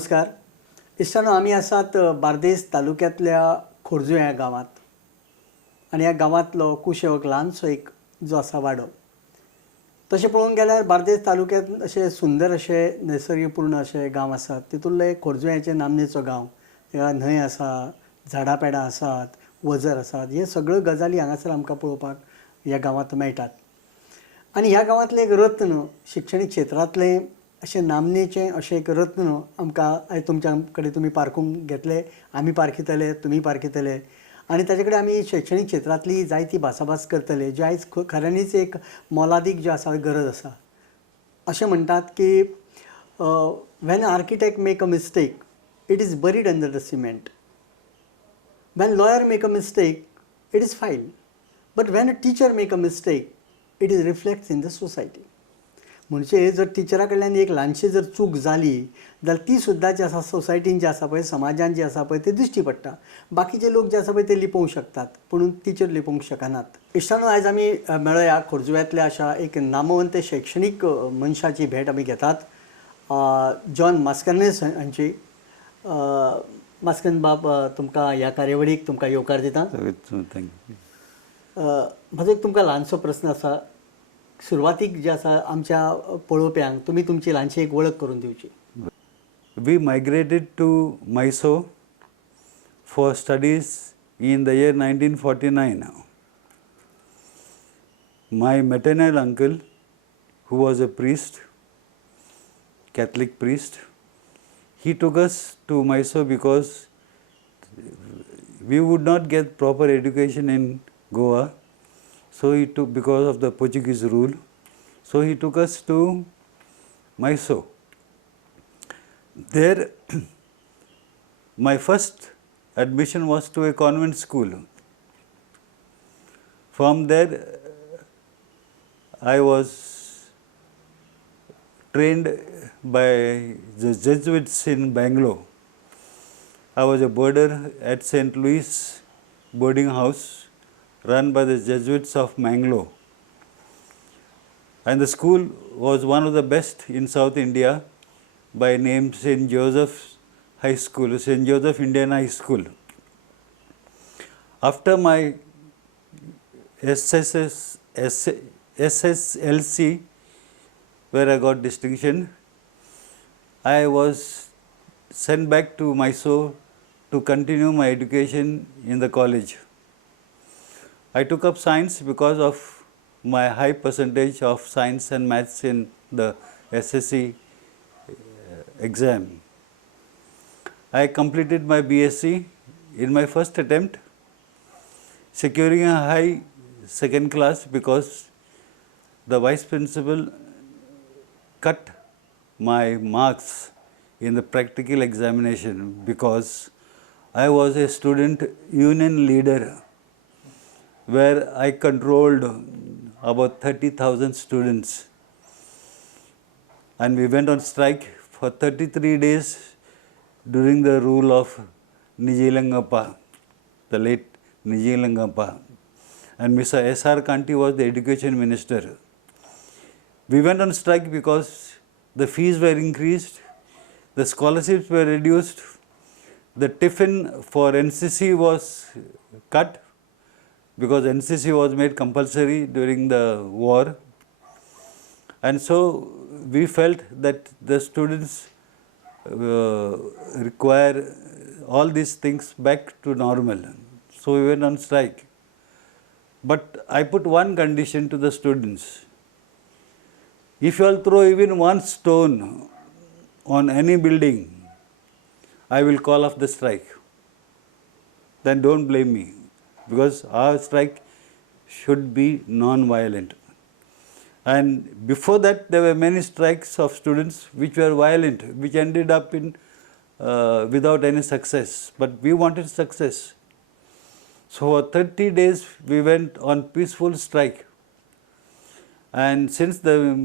नमस्कार. इश्टानो, आम्ही आसात बार्देस तालुक्यातल्या खोर्जू ह्या गांवांत आनी ह्या गांवांतलो कुशेवक ल्हानसो एक जो आसा वाडो. तशें पळोवंक गेल्यार बार्देस तालुक्यांत अशें सुंदर अशें नैसर्गीकपूर्ण अशें गांव आसात. तितूंतलें खोर्जू हेचें नामनेचो गांव. ह्या न्हंय आसा, झाडां पेडां आसात, वझर आसात, हे सगळ्यो गजाली हांगासर आमकां पळोवपाक ह्या गांवांत मेळटात. आनी ह्या गांवांतलें एक रत्न, शिक्षणीक क्षेत्रांतलें अशें नामनेचें अशें एक रत्न आमकां आयज तुमच्या कडेन तुमी पारखूंक घेतले, आमी पारखितले, तुमी पारखितले. आनी ताचे कडेन आमी शैक्षणीक क्षेत्रांतली जायती भासाभास करतले, जी आयज खऱ्यांनीच एक मोलादीक जी आसा गरज आसा. अशें म्हणटात की when architect make a mistake, it is buried under the cement. When lawyer make a mistake, it is fine. But when a teacher make a mistake, it is reflects in the society. म्हणजे जर टिचरा कडल्यान एक ल्हानशी जर चूक जाली जाल्यार ती सुद्दां जी आसा सोसायटीन जी आसा पळय, समाजान जी आसा पळय, ते दिश्टी पडटा. बाकीचे लोक जे आसा पळय ते लिपोवंक शकतात, पूण टिचर लिपोवंक शकनात. इश्टानो, आयज आमी मेळया खोर्जुव्यांतल्या अशा एक नामवंत शैक्षणीक मनशाची भेट आमी घेतात. जॉन मास्करेन्हास हांची. मास्करेन्हास बाब, तुमकां ह्या कार्यावळीक तुमकां येवकार दिता. म्हजो एक तुमकां ल्हानसो प्रस्न आसा. सुरवातीक जे आसा आमच्या पळोवप्यांक तुमी तुमची ल्हानशी एक वळख करून दिवची. We migrated to Mysore for studies in the year 1949. My maternal uncle, who was a priest, Catholic priest, he took us to Mysore because we would not get proper education in Goa. So he took, because of the Portuguese rule, so he took us to Mysore. There my first admission was to a convent school. From there I was trained by the Jesuits in Bangalore. I was a boarder at St. Louis boarding house run by the Jesuits of Mangalore. And the school was one of the best in South India, by name St. Joseph High School, St. Joseph Indian High School. After my SSLC, where I got distinction, I was sent back to Mysore to continue my education in the college. I took up science because of my high percentage of science and maths in the SSC exam. I completed my BSc in my first attempt, securing a high second class because the vice principal cut my marks in the practical examination because I was a student union leader, where I controlled about 30,000 students. And we went on strike for 33 days during the rule of Nijilangappa, the late Nijilangappa. And Mr. S.R. Kanti was the education minister. We went on strike because the fees were increased, the scholarships were reduced, the tiffin for NCC was cut, because NCC was made compulsory during the war. And so we felt that the students require all these things back to normal. So we went on strike. But I put one condition to the students. If you all throw even one stone on any building, I will call off the strike. Then don't blame me, because our strike should be non-violent. And before that, there were many strikes of students which were violent, which ended up in without any success. But we wanted success. So for 30 days, we went on peaceful strike. And since the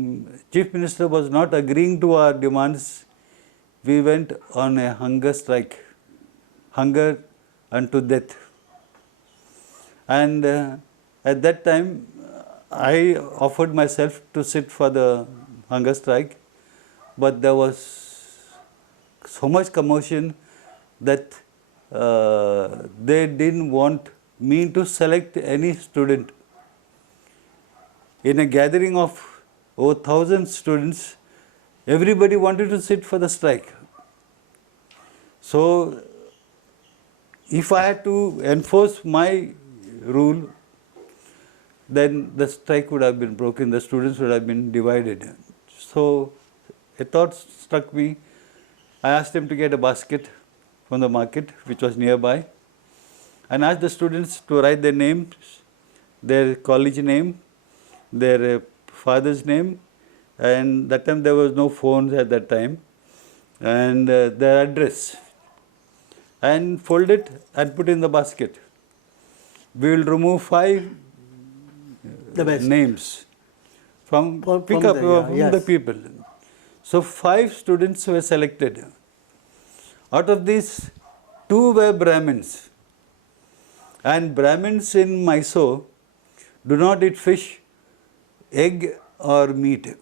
Chief Minister was not agreeing to our demands, we went on a hunger strike, hunger unto death. And at that time, I offered myself to sit for the hunger strike, but there was so much commotion that they didn't want me to select any student. In a gathering of over 1,000 students, everybody wanted to sit for the strike. So, if I had to enforce my rule, then the strike would have been broken, the students would have been divided. So, a thought struck me. I asked them to get a basket from the market which was nearby and asked the students to write their names, their college name, their father's name, and that time there was no phones at that time, and their address, and fold it and put in the basket. We will remove 5 The best. names from From the yes. people. So 5 students were selected. Out of these, 2 were Brahmins. And Brahmins in Mysore do not eat fish, egg or meat.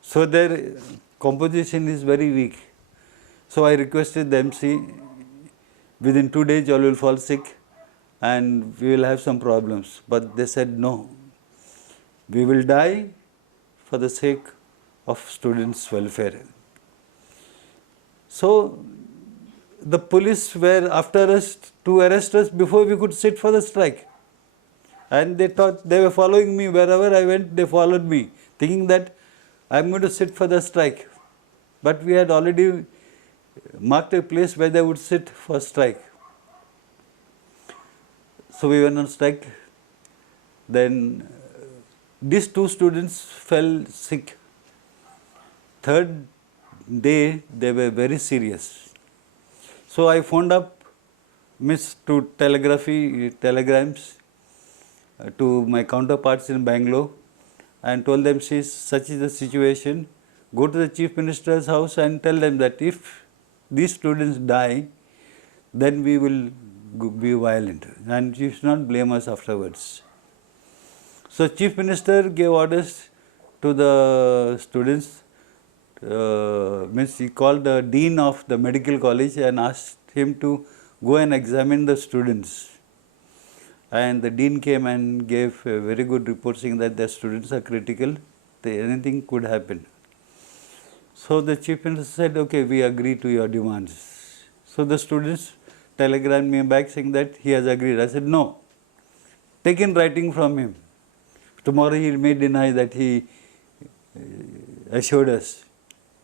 So their composition is very weak. So I requested them, see, within 2 days you all will fall sick and we will have some problems. But they said no, we will die for the sake of students' welfare. So the police were after us to arrest us before we could sit for the strike. And they thought they were following me wherever I went, they followed me, thinking that I am going to sit for the strike. But we had already marked a place where they would sit for strike. So we went on strike. Then these 2 students fell sick. 3rd day they were very serious. So I phoned up to telegrams to my counterparts in Bangalore and told them, see, such is the situation, go to the Chief Minister's house and tell them that if these students die, then we will be violent and you should not blame us afterwards. So Chief Minister gave orders to the students, means he called the Dean of the medical college and asked him to go and examine the students. And the Dean came and gave a very good report saying that the students are critical, anything could happen. So the Chief Minister said, okay, we agree to your demands. So the students telegrammed me back saying that he has agreed. I said, no, take in writing from him. Tomorrow he may deny that he assured us,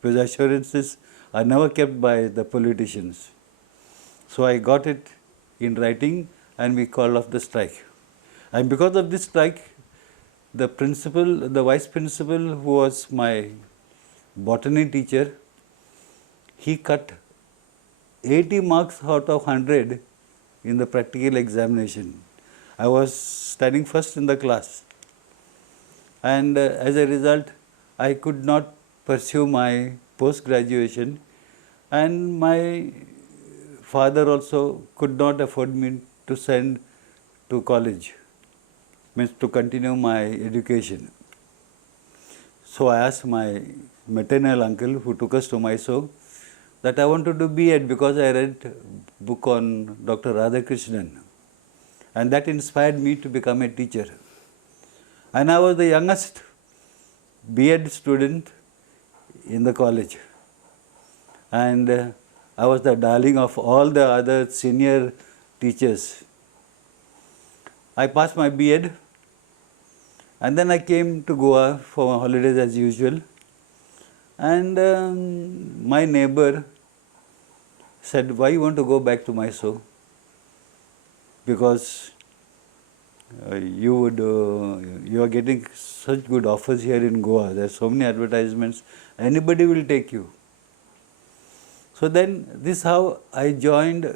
because assurances are never kept by the politicians. So I got it in writing and we called off the strike. And because of this strike, the principal, the vice principal, who was my botany teacher, he cut 80 marks out of 100 in the practical examination. I was standing first in the class. And as a result, I could not pursue my post-graduation, and my father also could not afford me to send to college, means to continue my education. So I asked my maternal uncle, who took us to Mysore, that I want to do B.Ed because I read a book on Dr. Radhakrishnan, and that inspired me to become a teacher. And I was the youngest B.Ed student in the college, and I was the darling of all the other senior teachers. I passed my B.Ed, and then I came to Goa for holidays as usual, and my neighbor said, why you want to go back to Mysore? Because you are getting such good offers here in Goa. There are so many advertisements. Anybody will take you. So then this is how I joined,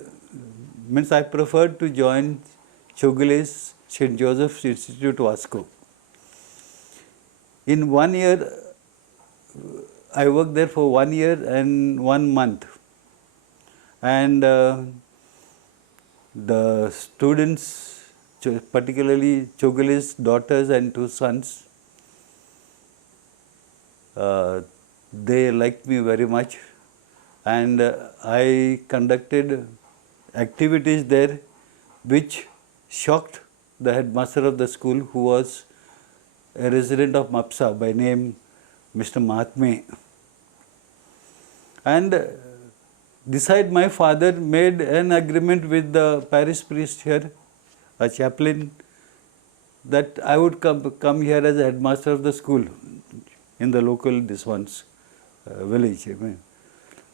means I preferred to join Chogule's St. Joseph's Institute, Vasco. In 1 year, I worked there for 1 year and 1 month. And the students, particularly Chogule's daughters and 2 sons, they liked me very much, and I conducted activities there which shocked the headmaster of the school, who was a resident of Mapsa by name Mr. Mahatme. And decide my father made an agreement with the parish priest here, a chaplain, that I would come here as a headmaster of the school in the local village.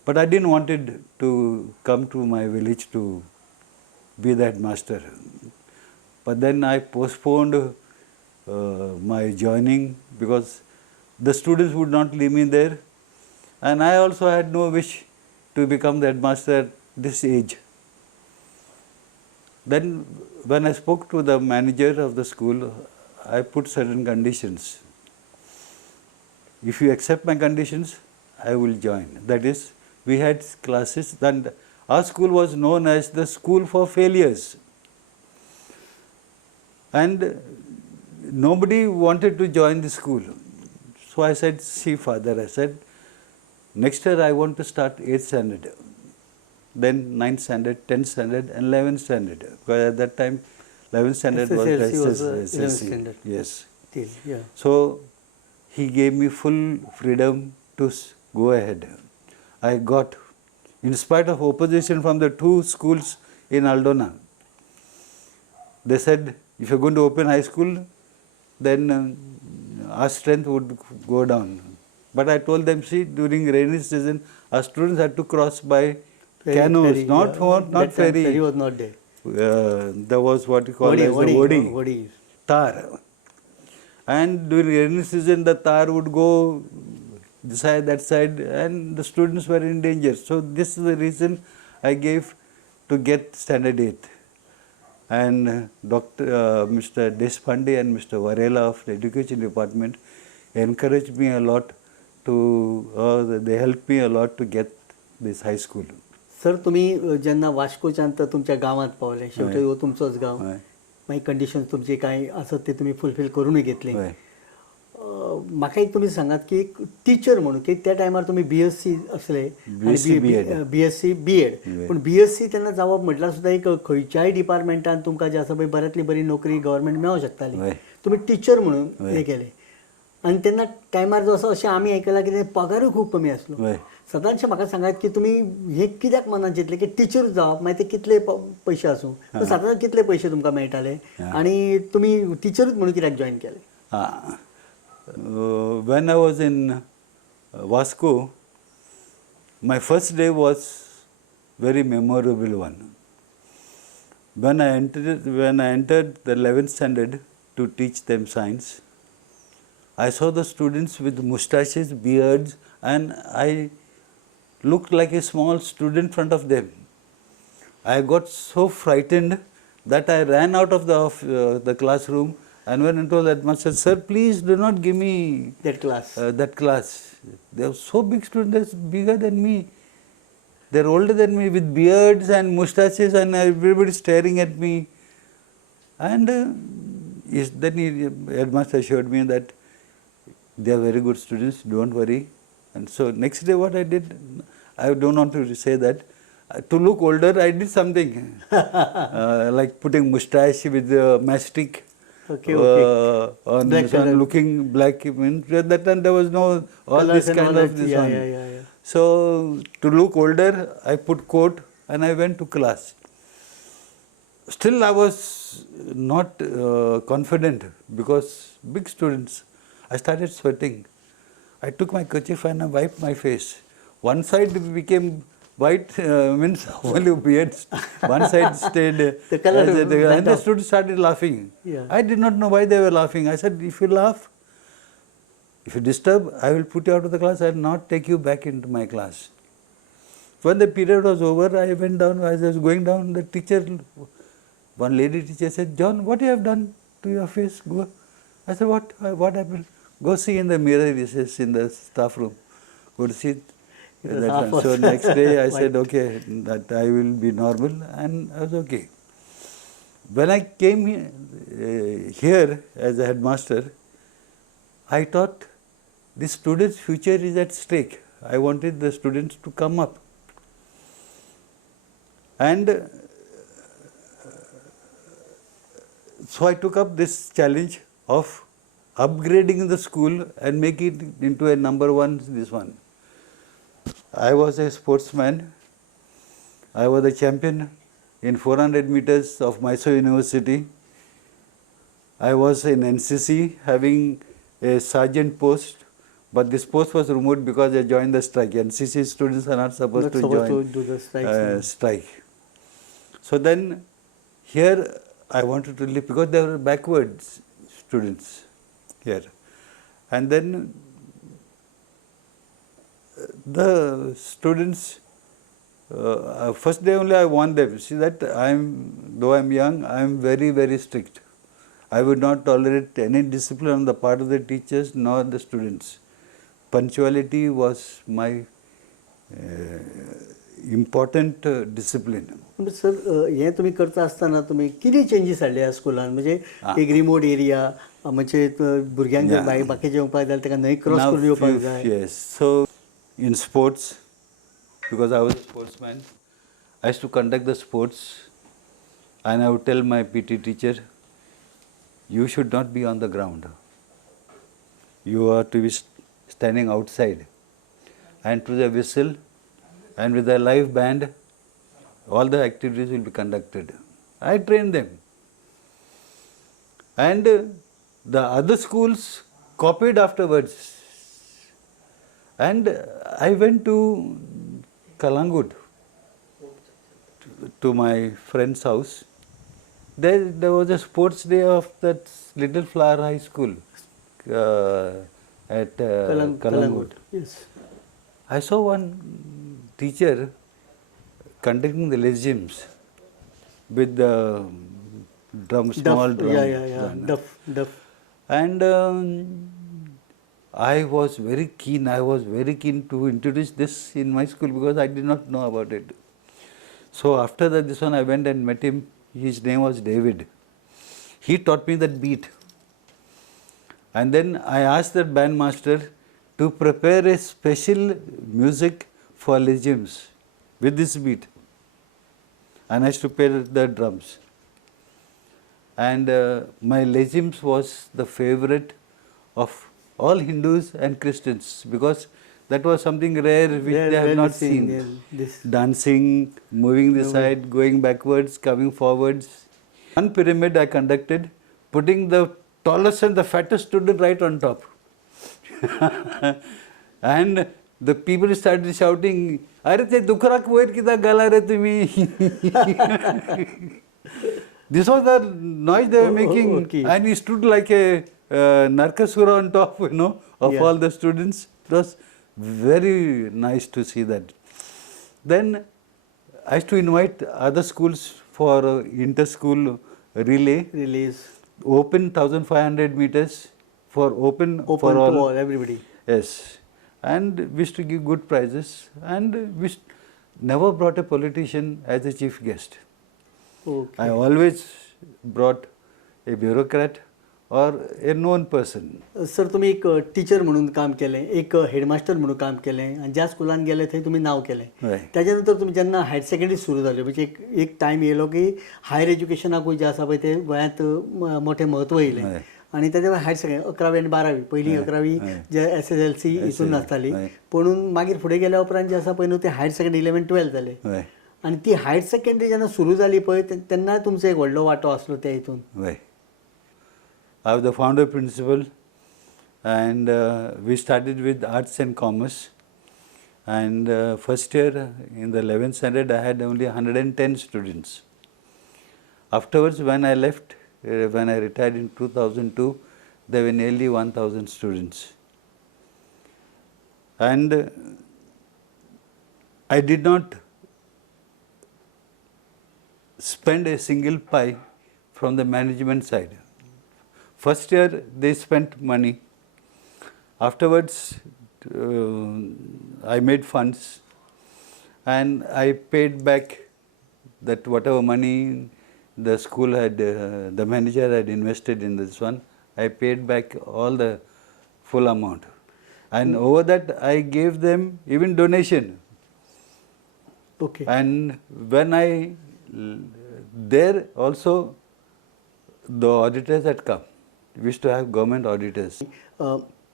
But I didn't want it to come to my village to be the headmaster. But then I postponed my joining because the students would not leave me there, and I also had no wish to become the headmaster at this age. Then when I spoke to the manager of the school, I put certain conditions. If you accept my conditions, I will join. That is, we had classes, and our school was known as the school for failures. And nobody wanted to join the school. So I said, see father, I said, next year I want to start 8th standard, then 9th standard, 10th standard and 11th standard. Because at that time, 11th standard was SSLC. 11th SSLC. standard. Yes. Yeah. So he gave me full freedom to go ahead. I got, in spite of opposition from the 2 schools in Aldona, they said, if you're going to open high school, then our strength would go down. But I told them, see, during rainy season, our students had to cross by canoes, not ferry. Ferry was not there. There was what you call as the Wadi, tar. And during rainy season, the tar would go this side, that side, and the students were in danger. So this is the reason I gave to get standard 8. And Mr. Deshpande and Mr. Varela of the Education Department encouraged me a lot they helped me a lot to get this high school. Sir तुम्ही जेन्ना वास्कोच्यान तुमच्या गावात पावले, शेवटी हो तुमचोच गाव, मागीर conditions तुमचे काय आसत ते तुम्ही फुलफिल करूनय घेतली. म्हाका एक तुमी सांगात की एक टीचर म्हणून की त्या टायमार तुम्ही BSc असले, BSc B.Ed, पण BSc तेन्ना जावप म्हटल्यार सुद्दां एक खंयच्याय डिपार्टमेंटान तुमकां जे आसा पळय बऱ्यांतली बरी नोकरी गव्हर्मेंट मेळोंक शकताली. तुमी टीचर म्हणून हे केले, आनी तेन्ना टायमार जो आसा अशें आमी आयकलां की पगारूय खूब कमी आसलो. सदांचें म्हाका सांगात की तुमी हे कित्याक मनांत चिंतलें की टीचर जावप, मागीर ते कितले पयशे आसूं, सादारण कितले पयशे तुमकां मेळटाले, आनी तुमी टीचरूच म्हणून कित्याक जॉयन केलें? When I was in Vasco, my first day was very memorable one. When I entered the 11th standard to teach them science, I saw the students with moustaches, beards, and I looked like a small student in front of them. I got so frightened that I ran out of the classroom and went and told the headmaster, sir, please do not give me that class. They are so big students, bigger than me. They are older than me with beards and moustaches, and everybody staring at me. And then headmaster assured me that they are very good students, don't worry. And so next day what I did, I don't want to say that. To look older, I did something like putting moustache with mastic. Looking black. At that time there was no all this kind of this one. So to look older, I put coat and I went to class. Still I was not confident because big students. I started sweating. I took my kerchief and I wiped my face. One side became white, means only beards. One side stayed, and the students started laughing. I did not know why they were laughing. I said, if you laugh, if you disturb, I will put you out of the class. I will not take you back into my class. When the period was over, I went down. As I was going down, the teacher, one lady teacher said, John, what you have done to your face? Go. I said, what happened? Go see in the mirror, he says, in the staff room. Go to see. So next day I said, okay, that I will be normal, and I was okay. When I came here as a headmaster, I thought the students' future is at stake. I wanted the students to come up And so I took up this challenge of upgrading the school and make it into a number one, this one. I was a sportsman. I was the champion in 400 meters of Mysore University. I was in NCC having a sergeant post, but this post was removed because I joined the strike. NCC students are not supposed to do the strikes. strike. So then here I wanted to live because they were backward students here. And then the students, first day only I warned them, see that though I am young, I am very, very strict. I would not tolerate any discipline on the part of the teachers nor the students. Punctuality was my important discipline. Sir हे तुम्ही करता असताना तुम्ही किती changes हाडले ह्या स्कुलान म्हणजे एक रिमोट एरिया म्हणजे भुरग्यांक जर भायर बाकीचे येवपाक जाय ताका न्हंय क्रॉस करून येवपाक जाय. Yes, so in sports, because I was a sportsman, I used to conduct the sports and I would tell my PT teacher, you should not be on the ground. You are to be standing outside. And to the whistle and with the live band, all the activities will be conducted. I trained them. And the other schools copied afterwards. And I went to Kalangut, to my friend's house. There was a sports day of that Little Flower High School at Kalangut. Yes. I saw one teacher conducting the legims with the drum, small drum. Duff. And I was very keen to introduce this in my school because I did not know about it. So after that, this one I went and met him. His name was David. He taught me that beat. And then I asked that bandmaster to prepare a special music for legims with this beat. And I used to play the drums. And my legims was the favorite of all Hindus and Christians because that was something rare which they have not seen. Dancing, moving this side, going backwards, coming forwards. One pyramid I conducted, putting the tallest and the fattest student right on top. And the people started shouting, "Are te dukrak poet kita gala re tumi?" This was the noise they were making. Okay. And he stood like a Narkasura on top, of all the students. It was very nice to see that. Then I used to invite other schools for inter-school relays. Open 1,500 meters for open for all. Everybody. Yes. And we used to give good prizes. And we never brought a politician as a chief guest. Okay. I always brought a bureaucrat or a known person. Sir तुम्ही एक teacher म्हणून काम केलें, एक headmaster म्हणून काम केलें आणि ज्या स्कुलान गेले थंय तुम्ही नाव केलें. त्याच्यानंतर तुम्ही जेन्ना हायर सेकंडरी सुरू जाले म्हणजे एक टायम येयलो की हायर एज्युकेशनाकूय जे आसा पळय ते गोंयांत मोठें म्हत्व येयलें आणि त्याच्या हायर सेकंडरी 11वी आनी 12वी पयलीं 11वी जे SSLC हितून नासताली पूण मागीर फुडें गेल्या उपरांत जे आसा पळय न्हू ते हायर सेकंडरी 11, 12 जाले आणि ती हायर सेकंडरी जेन्ना सुरू जाली पळय तेन्ना तुमचो एक व्हडलो वांटो आसलो त्या हितून. I was the founder principal and we started with arts and commerce and first year in the 11th standard I had only 110 students. Afterwards when I left, when I retired in 2002, there were nearly 1,000 students. And I did not spend a single pie from the management side. First year they spent money. Afterwards I made funds and I paid back that whatever money the school had, the manager had invested in this one, I paid back all the full amount. And over that I gave them even donation. Okay. And when there also the auditors had come. We used to have government auditors.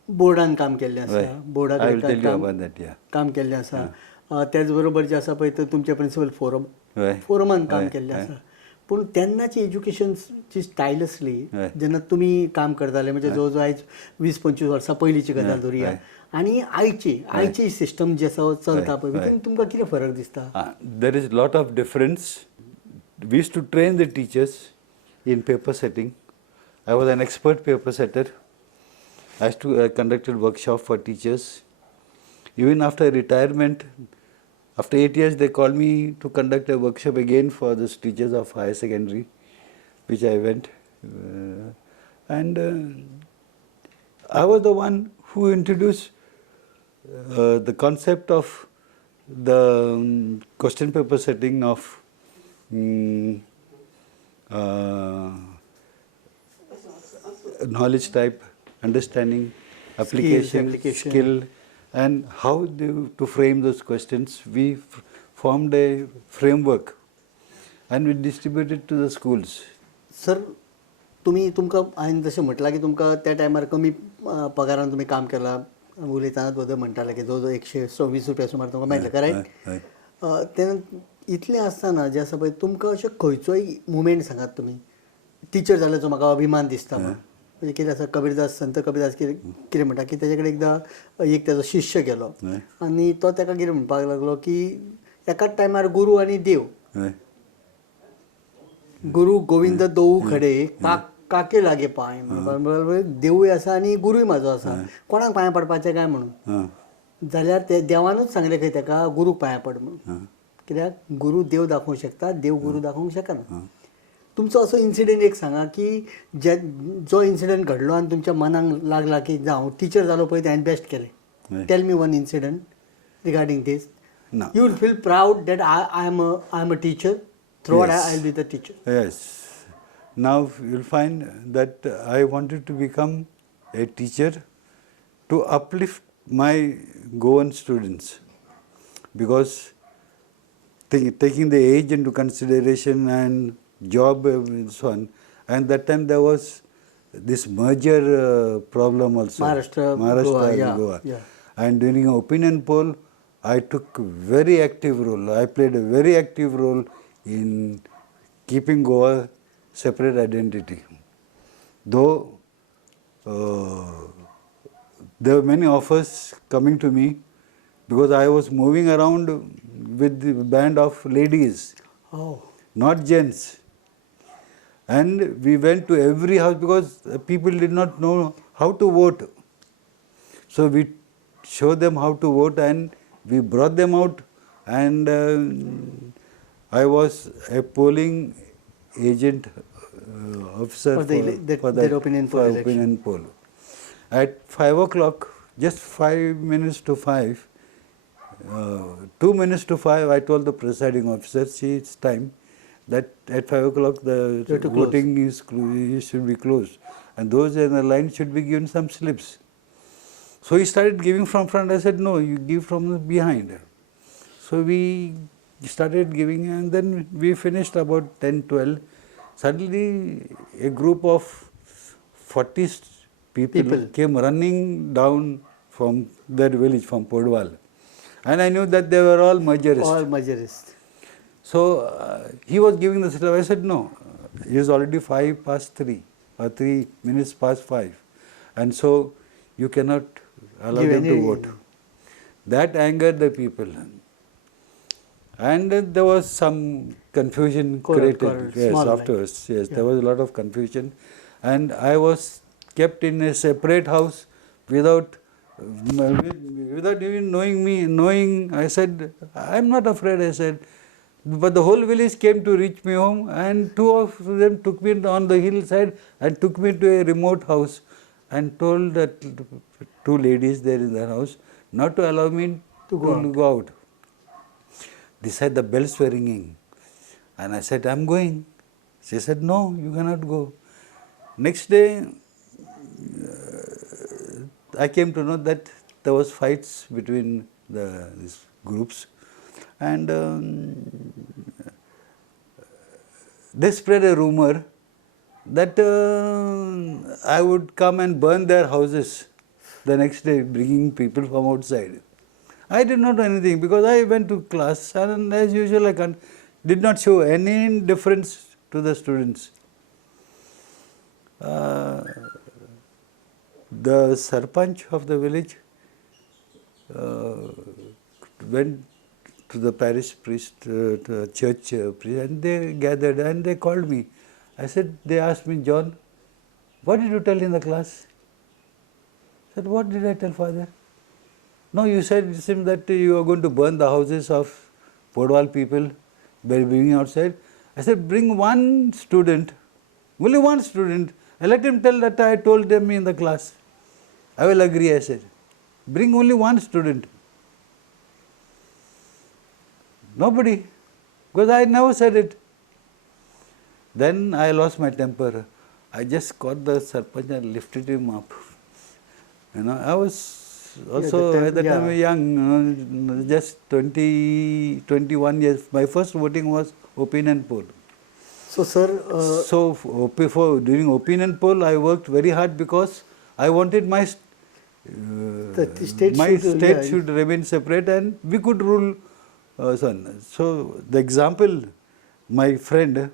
बोर्डान काम केल्लें आसा, Right. Borda I will कडेन tell you about that, yeah. काम केल्लें आसा. त्याच बरोबर जे आसा पळय ते तुमचे प्रिंसिपल Right. फोरमान काम Right. केल्लें Right. आसा. पूण तेन्नाची एज्युकेशनची स्टायल आसली Right. जेन्ना तुमी काम करताले म्हणजे जवळ जवळ आयज 20-25 वर्सां पयलींची गजाल धरुया आनी आयची सिस्टम जी आसा चलता पळय तितून तुमकां कितें फरक दिसता? There is lot of difference. We used to train the teachers in paper setting. I was an expert paper setter. I used to conducted workshop for teachers. Even after retirement, after 8 years, they called me to conduct a workshop again for the teachers of higher secondary, which I went. And I was the one who introduced the concept of the question paper setting of knowledge type, understanding, application, skill, and how to frame those questions. We formed a framework and we distributed to the schools. Sir तुमकां हांवें जशें म्हटलां की तुमकां त्या टायमार कमी पगारान तुमी काम केलां उलयतानाच बद्दल म्हणटाले की जवळ जवळ 126 रुपया सुमार तुमकां मेळटले करेक्ट. तेन्ना इतलें आसतना जें आसा पळय तुमकां अशें खंयचोय मुमेंट सांगात तुमी टिचर जाल्याचो म्हाका अभिमान दिसता म्हणून. म्हणजे कितें आसा कबीरदास संत कबीरदास कितें म्हणटा की तेजे कडेन एकदां एक तेजो शिश्य गेलो आनी तो ताका कितें म्हणपाक लागलो की एकाच टायमार गुरू आनी देव, गुरू गोविंद दोऊ खडे काके लागे पांय म्हणून देवूय आसा आनी गुरूय म्हाजो आसा, कोणाक पांयां पडपाचें काय म्हणून. जाल्यार ते देवानूच सांगलें खंय ताका गुरूक पांयां पड म्हणून. कित्याक गुरू देव दाखोवंक शकता, देव गुरू दाखोवंक शकना. तुमचो असो इन्सिडंट एक सांगा की जो इन्सिडंट घडलो आनी तुमच्या मनाक लागला की हांव टिचर जालो पळय ते हांवें बेस्ट केलें. Tell me one incident regarding this. You will feel proud that I am a teacher. Throughout, I will be the teacher. Yes. Now you'll find that I wanted to become a teacher to uplift my Goan students, because taking the age into consideration and job and so on, and that time there was this merger problem also. Maharashtra and Goa. And during an opinion poll, I took very active role. I played a very active role in keeping Goa separate identity. Though there were many offers coming to me because I was moving around with the band of ladies, not gents. And we went to every house because people did not know how to vote. So we showed them how to vote and we brought them out, and I was a polling agent officer for their opinion poll. At 5 o'clock, just 5 minutes to 5, 2 minutes to 5, I told the presiding officer, see, it's time that at 5 o'clock the voting should be closed, and those in the line should be given some slips. So he started giving from front. I said, no, you give from behind. So we started giving, and then we finished about 10-12. Suddenly a group of 40 people came running down from their village, from Podwal, and I knew that they were all mergerists. So he was giving the slip. I said, no, it is already 5 past 3 or 3 minutes past 5, and so you cannot allow them to vote. That angered the people. And there was some confusion created. Afterwards. Yes, there was a lot of confusion. And I was kept in a separate house without even knowing. I said, I'm not afraid, I said. But the whole village came to reach me home, and 2 of them took me on the hillside and took me to a remote house and told that 2 ladies there in the house not to allow me to go out. They said the bells were ringing, and I said, I'm going. She said, no, you cannot go. Next day, I came to know that there was fights between these groups, And they spread a rumor that I would come and burn their houses the next day, bringing people from outside. I did not do anything because I went to class, and as usual I did not show any indifference to the students. The Sarpanch of the village went to the parish priest, to the church priest, and they gathered and they called me. I said, they asked me, John, what did you tell in the class? I said, what did I tell, Father? No, you said it seems that you are going to burn the houses of Podwal people by being outside. I said, bring one student, only one student, and let him tell that I told them in the class. I will agree, I said. Bring only one student. Nobody, because I never said it. Then I lost my temper. I just caught the Sarpanch and lifted him up. I was also at that time young, just 20, 21 years. My first voting was opinion poll. So, sir. During opinion poll, I worked very hard because I wanted my state should remain separate and we could rule. So the example my friend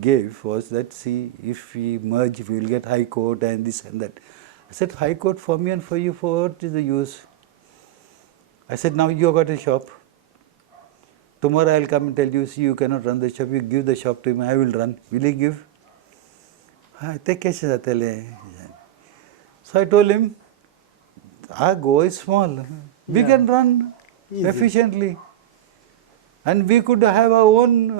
gave was that, see, if we merge, we will get High Court and this and that. I said, High Court for me and for you, for what is the use? I said, now you have got a shop. Tomorrow I will come and tell you, see, you cannot run the shop, you give the shop to me, I will run. Will you give? So I told him, our goal is small. We can run efficiently. And we could have our own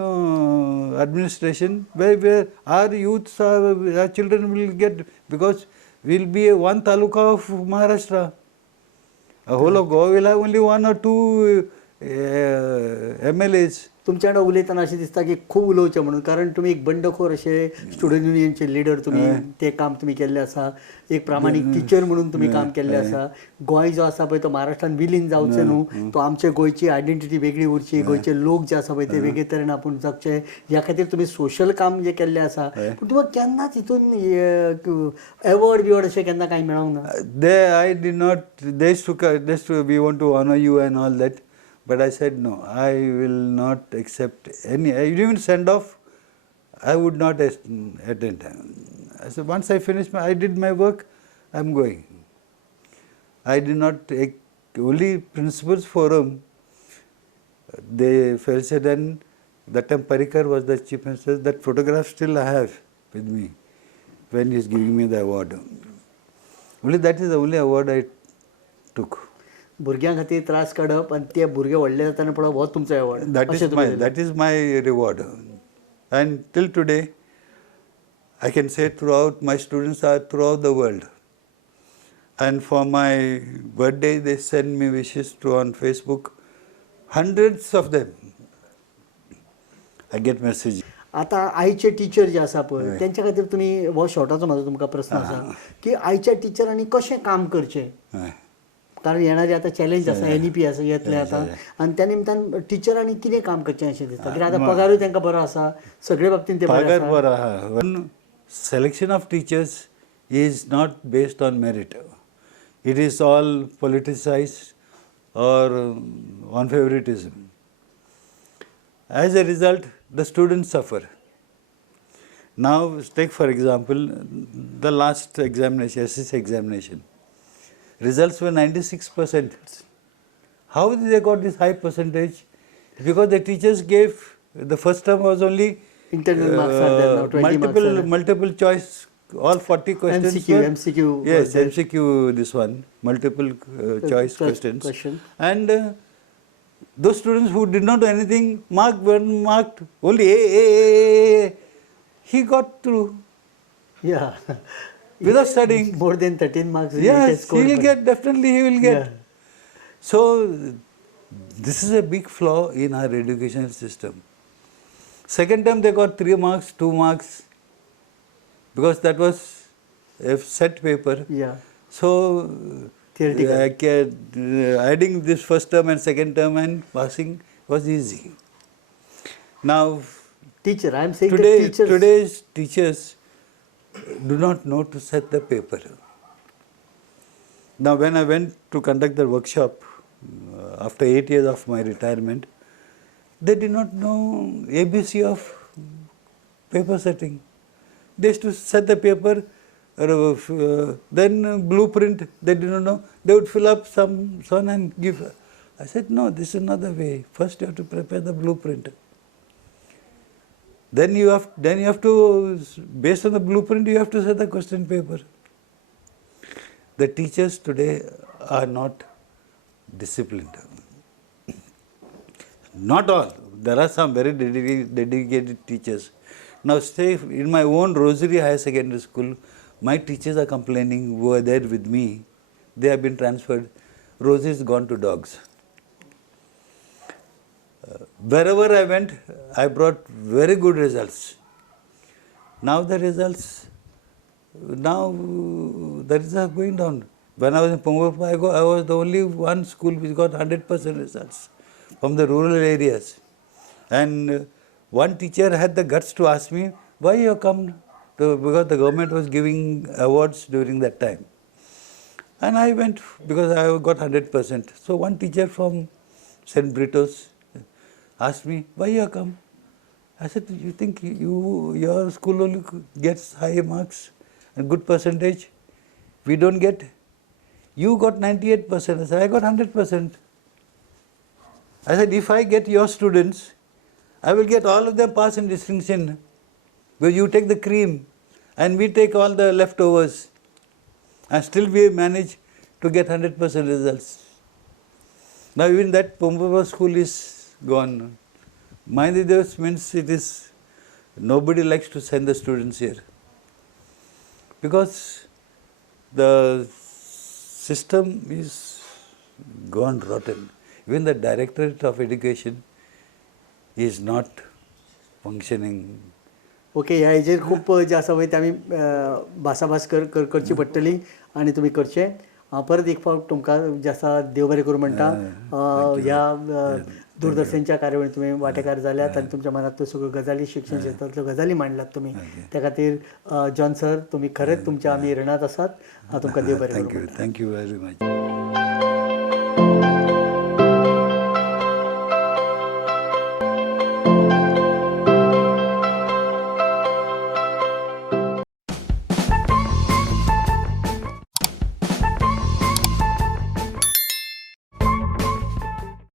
administration where our youths, our children will get, because we will be one taluka of Maharashtra. A whole of Goa will have only one or two MLAs. तुमच्याकडे उलयतना अशें दिसता की खूब उलोवचें म्हणून, कारण तुमी एक बंडखोर अशे स्टुडंट युनियनचे लिडर, तुमी ते काम तुमी केल्लें आसा, एक प्रामाणीक टिचर म्हणून तुमी काम केल्लें आसा. गोंय जो आसा पळय तो महाराष्ट्रान विलीन जावचो न्हू, तो आमचे गोंयची आयडेंटिटी वेगळी उरची, गोंयचे लोक जे आसा पळय ते वेगळे तरेन आपूण जगचे, ह्या खातीर तुमी सोशल काम जे केल्लें आसा. पूण तुमकां केन्नाच हितून एवॉर्ड बिवॉर्ड अशें केन्ना कांय मेळोंक ना? I did not, we want to honor you and all that. But I said, no, I will not accept any, even send off, I would not attend. I said, once I finish, I did my work, I am going. I did not take only Principals Forum, they felt said, and that time Parikar was the Chief Minister, that photograph still I have with me when he is giving me the award. Only that is the only award I took. भुरग्यां खातीर त्रास काडप आनी ते भुरगे व्हडले जाताना पळोवप हो तुमचो award. That is my reward. And till today, I can say throughout, my students are throughout the world. And for my birthday, they send me wishes on Facebook. Hundreds of them. I get messages. आता आयचे teacher जे आसा पळय तेंच्या खातीर तुमी, हो शॉर्टाचो म्हाजो तुमकां प्रस्न आसा की आयच्या टिचरांनी कशें काम करचें, कारण येणारे आता चॅलेंज आसा, NEP आसा येतले आता, आणि त्या निमतान टिचरांनी कितें काम करचें अशें दिसता, कित्याक आतां पगारूय तांकां बरो आसा, सगळे बाबतींत ते पगार बरो आहा. Selection of teachers is not based on merit. It is all politicized or on favoritism. As a result, the students suffer. Now, take for example, the last examination, SSC examination. Results were 96%. How did they got this high percentage? Because the teachers gave, the first term was only internal marks are there now, 20 multiple choice, all 40 questions. MCQ. Yes, MCQ, this one, multiple choice questions. And those students who did not do anything, marked only A. He got through. Yeah. Without studying. More than 13 marks. Yes, he will get, definitely he will get. Yeah. So, this is a big flaw in our educational system. Second time they got 3 marks, 2 marks, because that was a set paper. Yeah. So, Theoretical. Adding this first term and second term and passing was easy. Now, Teacher, I am saying that teachers. today's teachers do not know to set the paper. Now, when I went to conduct the workshop after 8 years of my retirement, they did not know ABC of paper setting. They used to set the paper, then blueprint, they did not know. They would fill up some and give. I said, no, this is not the way. First you have to prepare the blueprint. Then you have to, based on the blueprint, you have to set the question paper. The teachers today are not disciplined. Not all. There are some very dedicated teachers. Now, say in my own Rosary Higher Secondary School, my teachers are complaining who are there with me. They have been transferred. Rosie is gone to dogs. Wherever I went, I brought very good results. Now the results are going down. When I was in Pungurpa, I was the only one school which got 100% results from the rural areas. And one teacher had the guts to ask me, why you have come? Because the government was giving awards during that time. And I went because I got 100%. So one teacher from St. Brito's asked me, why you have come? I said, you think your school only gets high marks and good percentage? We don't get. You got 98%. I said, I got 100%. I said, if I get your students, I will get all of them pass in distinction. Because you take the cream and we take all the leftovers. And still we manage to get 100% results. Now even that Pungurpa school is gone. Mind this means it is, nobody likes to send the students here. Because the system is gone rotten. Even the Directorate of Education is not functioning. Okay, ह्या हेजेर खूप जे आसा पळय ते आमी भासाभास करची पडटली आनी तुमी करचे. हांव परत एक फावट तुमकां जे आसा देव बरें करूं म्हणटा. ह्या दूरदर्शनच्या कार्यावळींत तुमी वांटेकार जाल्यात आनी तुमच्या मनांतल्यो सगळ्यो गजाली, शिक्षण क्षेत्रांतल्यो गजाली मांडल्यात तुमी. त्या खातीर जॉन सर, तुमी खरेंच तुमच्या आमी रिणांत आसात. हांव तुमकां देव बरें करूं. Thank you very much.